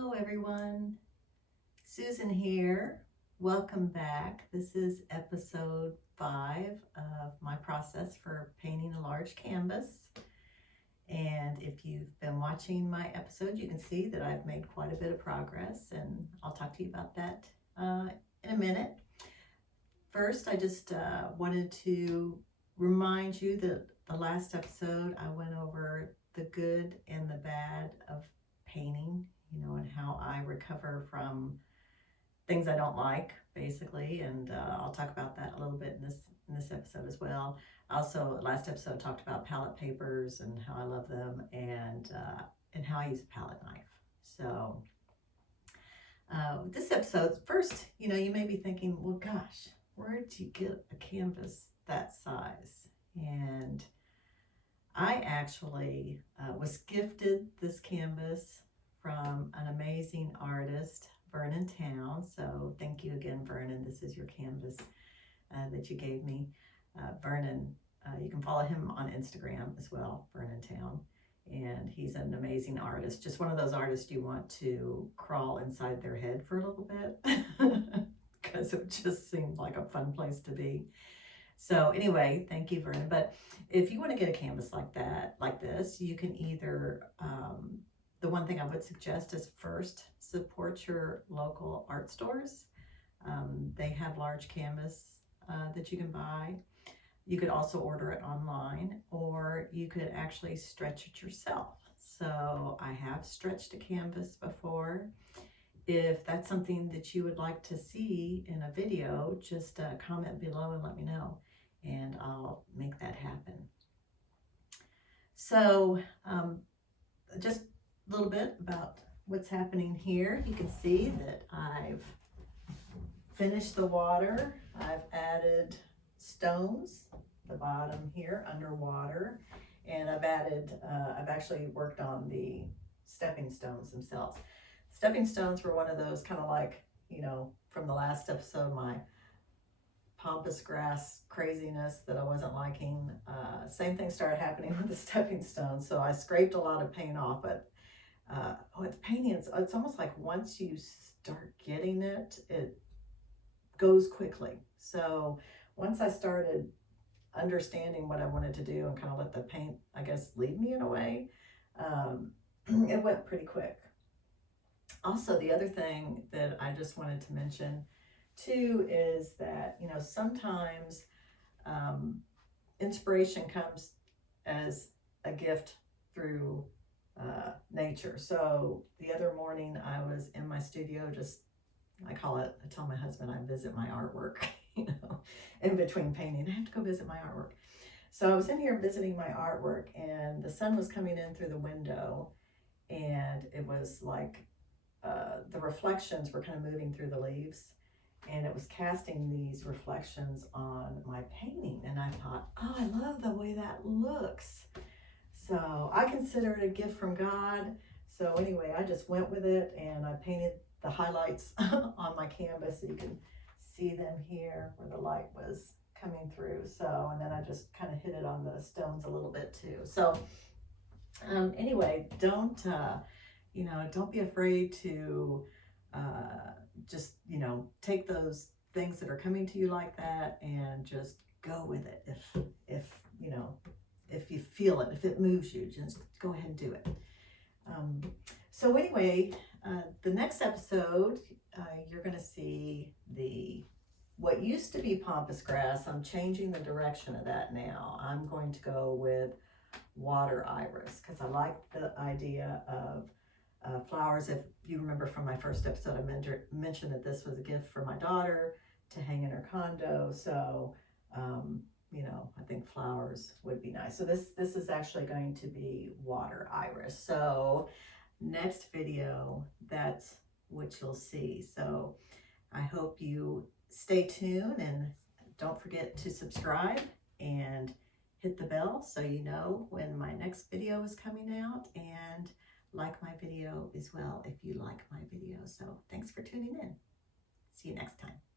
Hello everyone, Susan here. Welcome back. This is episode 5 of my process for painting a large canvas. And if you've been watching my episode, you can see that I've made quite a bit of progress, and I'll talk to you about that in a minute. First, I just wanted to remind you that the last episode I went over the good and the bad of painting, and how I recover from things I don't like, basically. And I'll talk about that a little bit in this episode as well. Also, last episode talked about palette papers and how I love them, and how I use a palette knife. So this episode, first, you may be thinking, well, gosh, where'd you get a canvas that size? And I actually was gifted this canvas from an amazing artist, Vernon Town. So thank you again, Vernon. This is your canvas that you gave me. Vernon, you can follow him on Instagram as well, Vernon Town. And he's an amazing artist. Just one of those artists you want to crawl inside their head for a little bit because it just seemed like a fun place to be. So anyway, thank you, Vernon. But if you want to get a canvas like that, like this, you can either, the one thing I would suggest is first support your local art stores. They have large canvas that you can buy. You could also order it online, or you could actually stretch it yourself. So I have stretched a canvas before. If that's something that you would like to see in a video, just comment below and let me know, and I'll make that happen. So just a little bit about what's happening here. You can see that I've finished the water. I've added stones, the bottom here underwater, and I've actually worked on the stepping stones themselves. Stepping stones were one of those kind of like, from the last episode, my pampas grass craziness that I wasn't liking. Same thing started happening with the stepping stones. So I scraped a lot of paint off, but with painting, it's almost like once you start getting it, it goes quickly. So once I started understanding what I wanted to do and kind of let the paint, I guess, lead me in a way, it went pretty quick. Also, the other thing that I just wanted to mention too is that, sometimes inspiration comes as a gift through nature. So the other morning I was in my studio, I tell my husband I visit my artwork, in between painting. I have to go visit my artwork. So I was in here visiting my artwork, and the sun was coming in through the window, and it was like the reflections were kind of moving through the leaves, and it was casting these reflections on my painting. And I thought, oh, I love the way that looks. So I consider it a gift from God. So anyway, I just went with it, and I painted the highlights on my canvas. So you can see them here where the light was coming through. So, and then I just kind of hit it on the stones a little bit too. So anyway, don't be afraid to just, take those things that are coming to you like that and just go with it. If you feel it, if it moves you, just go ahead and do it. So anyway, the next episode, you're going to see what used to be pampas grass. I'm changing the direction of that now. I'm going to go with water iris because I like the idea of flowers. If you remember from my first episode, I mentioned that this was a gift for my daughter to hang in her condo. So, I think flowers would be nice. So this is actually going to be water iris. So next video, that's what you'll see. So I hope you stay tuned, and don't forget to subscribe and hit the bell so you know when my next video is coming out, and like my video as well if you like my video. So thanks for tuning in. See you next time.